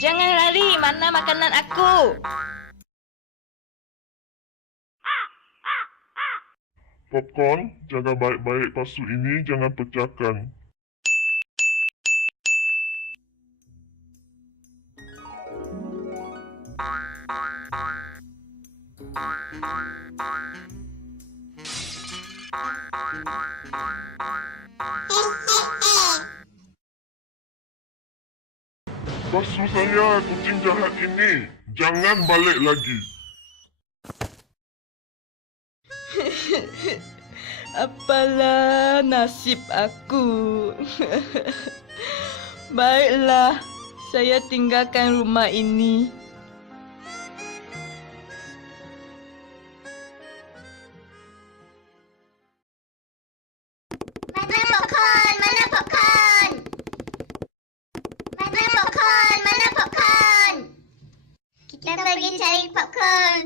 Jangan lari, mana makanan aku? Popcorn, jaga baik-baik pasu ini, jangan pecahkan. Pasu saya, kucing jahat ini. Jangan balik lagi. Apalah nasib aku. Baiklah, saya tinggalkan rumah ini. Mana popcorn? Mana popcorn? Mana popcorn? Mana popcorn? Kita pergi cari popcorn.